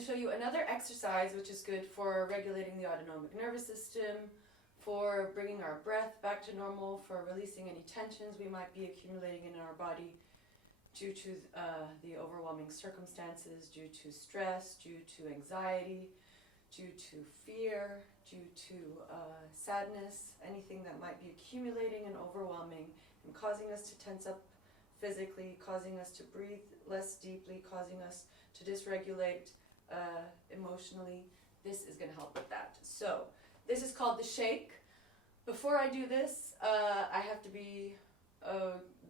to show you another exercise which is good for regulating the autonomic nervous system, for bringing our breath back to normal, for releasing any tensions we might be accumulating in our body due to the overwhelming circumstances, due to stress, due to anxiety, due to fear, due to sadness, anything that might be accumulating and overwhelming and causing us to tense up physically, causing us to breathe less deeply, causing us to dysregulate emotionally. This is going to help with that. So this is called the shake. Before I do this, I have to be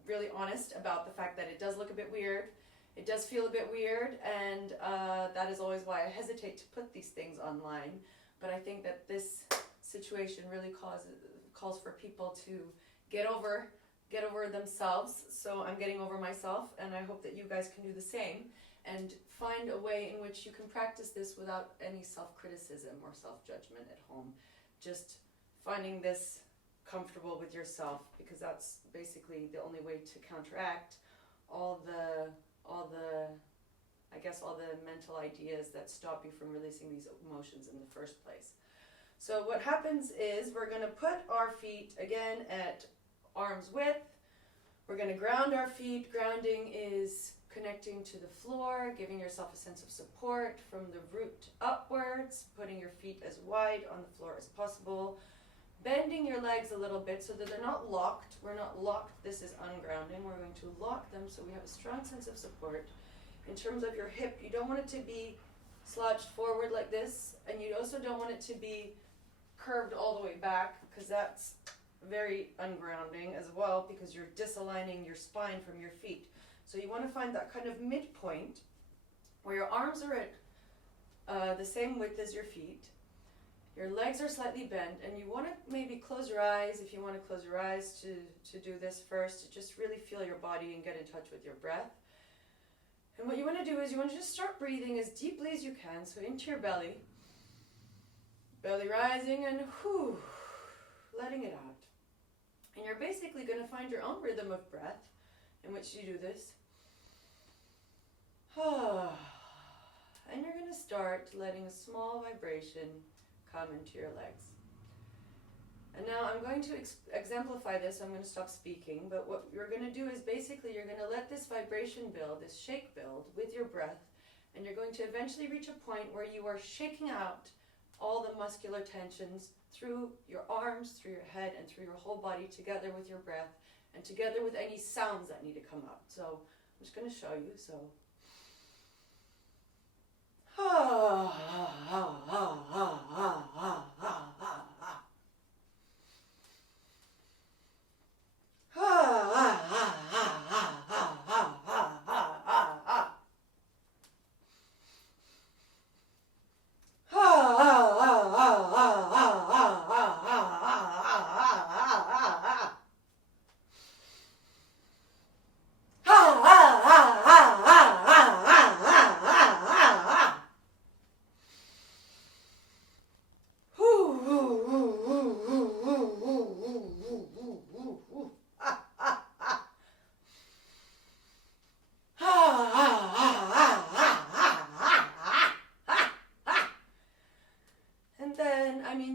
really honest about the fact that it does look a bit weird. It does feel a bit weird, and that is always why I hesitate to put these things online. But I think that this situation really calls for people to get over themselves. So I'm getting over myself, and I hope that you guys can do the same and find a way in which you can practice this without any self-criticism or self-judgment at home. Just finding this comfortable with yourself, because that's basically the only way to counteract all the mental ideas that stop you from releasing these emotions in the first place. So what happens is we're going to put our feet again at arm's width. We're going to ground our feet. Grounding is connecting to the floor, giving yourself a sense of support from the root upwards, putting your feet as wide on the floor as possible, bending your legs a little bit so that they're not locked. We're not locked. This is ungrounding. We're going to lock them so we have a strong sense of support. In terms of your hip, you don't want it to be slouched forward like this, and you also don't want it to be curved all the way back, because that's very ungrounding as well, because you're disaligning your spine from your feet. So you want to find that kind of midpoint where your arms are at the same width as your feet. Your legs are slightly bent, and you want to maybe close your eyes if you want to close your eyes to do this first, to just really feel your body and get in touch with your breath. And what you want to do is you want to just start breathing as deeply as you can, so into your belly. Belly rising and whew, letting it out. And you're basically going to find your own rhythm of breath in which you do this. And you're going to start letting a small vibration come into your legs. And now I'm going to exemplify this. I'm going to stop speaking, but what you're going to do is basically you're going to let this vibration build, this shake build with your breath, and you're going to eventually reach a point where you are shaking out all the muscular tensions through your arms, through your head, and through your whole body, together with your breath, and together with any sounds that need to come up. So I'm just going to show you. So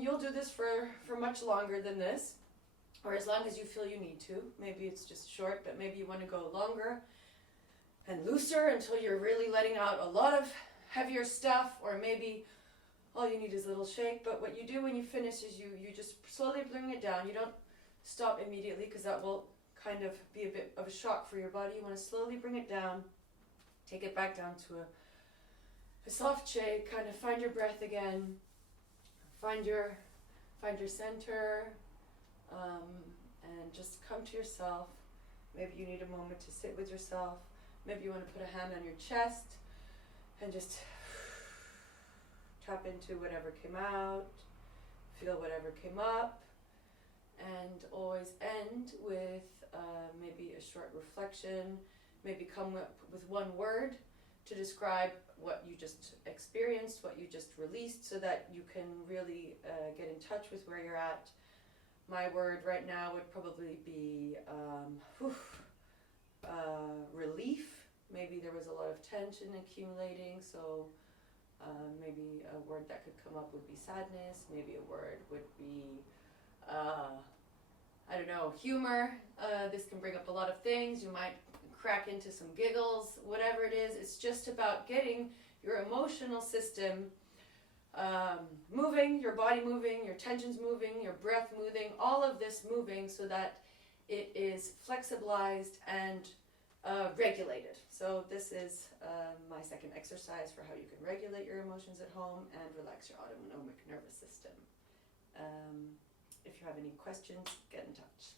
you'll do this for much longer than this, or as long as you feel you need to. Maybe it's just short, but maybe you want to go longer and looser until you're really letting out a lot of heavier stuff, or maybe all you need is a little shake. But what you do when you finish is you just slowly bring it down. You don't stop immediately, because that will kind of be a bit of a shock for your body. You want to slowly bring it down, take it back down to a soft shake, kind of find your breath again. Find your center, and just come to yourself. Maybe you need a moment to sit with yourself. Maybe you want to put a hand on your chest and just tap into whatever came out, feel whatever came up, and always end with maybe a short reflection. Maybe come up with one word to describe what you just experienced, what you just released, so that you can really get in touch with where you're at. My word right now would probably be relief. Maybe there was a lot of tension accumulating, so Maybe a word that could come up would be sadness. Maybe a word would be, I don't know, humor. This can bring up a lot of things. You might crack into some giggles, whatever it is. It's just about getting your emotional system moving, your body moving, your tensions moving, your breath moving, all of this moving so that it is flexibilized and regulated. So this is my second exercise for how you can regulate your emotions at home and relax your autonomic nervous system. If you have any questions, get in touch.